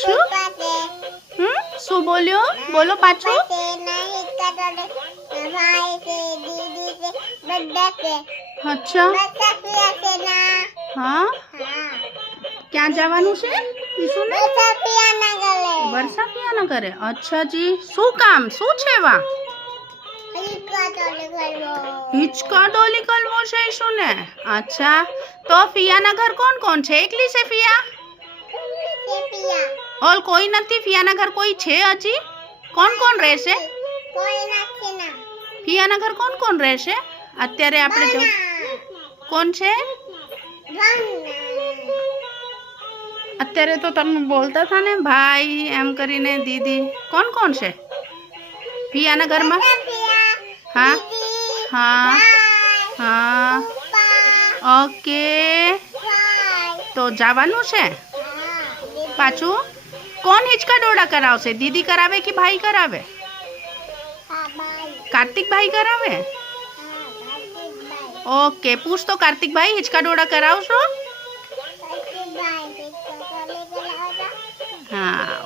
શું શું બોલ્યો? બોલો પાછું. અચ્છા હા ક્યાં જવાનું છે ઈશુને? વરસાપિયાના ઘરે. અચ્છા જી શું કામ શું છે વા? હિચકા ડોલી કરવો છે ઈશુને. અચ્છા તો ફિયાના ઘર કોણ કોણ છે? એકલી છે ફિયા? ઓલ કોઈ નથી? ફિયાના ઘર કોઈ છે હજી? કોણ કોણ રહેશે? ફિયાના ઘર કોણ કોણ રહેશે અત્યારે? આપણે જો કોણ છે અત્યારે? તો તમે બોલતા હતા ને ભાઈ એમ કરીને, દીદી કોણ કોણ છે ફિયાના ઘરમાં? હા હા હા ઓકે તો જવાનું છે પાછું? કોણ હિંચકા ડોળા કરાવશે? દીદી કરાવે કે ભાઈ કરાવે? કાર્તિક ભાઈ કરાવે. ઓકે પૂછ તો કાર્તિક ભાઈ હિંચકા ડોળા કરાવશો? હા